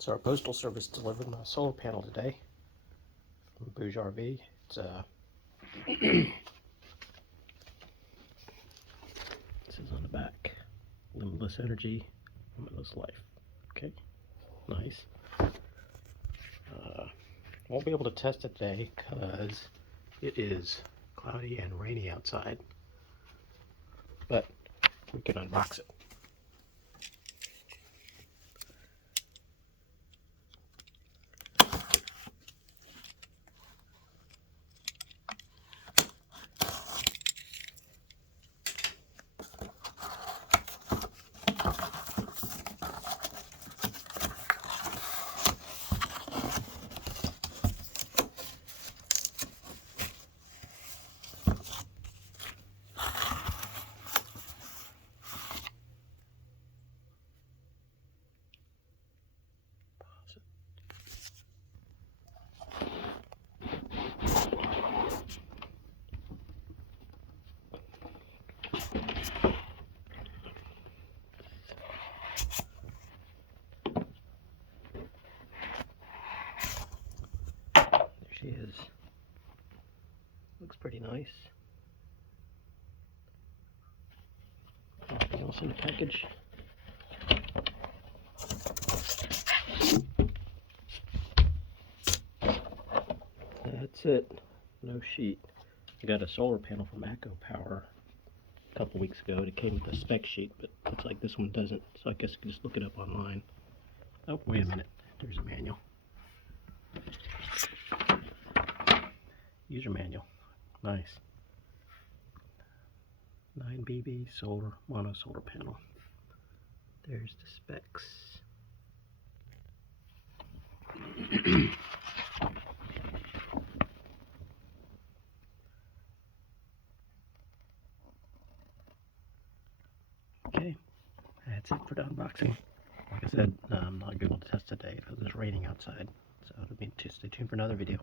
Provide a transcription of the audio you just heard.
So our postal service delivered my solar panel today from BougeRV. It's this is on the back. Limitless energy, limitless life. Okay, nice. Won't be able to test it today because it is cloudy and rainy outside, but we can unbox it. There she is. Looks pretty nice. Anything else in the package? That's it. No sheet. I got a solar panel from Echo Power a couple weeks ago. It came with a spec sheet, but looks like this one doesn't. So I guess you can just look it up online. Oh, wait a minute. There's a manual. User manual. Nice. 9BB solar mono solar panel. There's the specs. Okay, that's it for the unboxing. Like I said, I'm not able to test today because it's raining outside, so it'll be stay tuned for another video.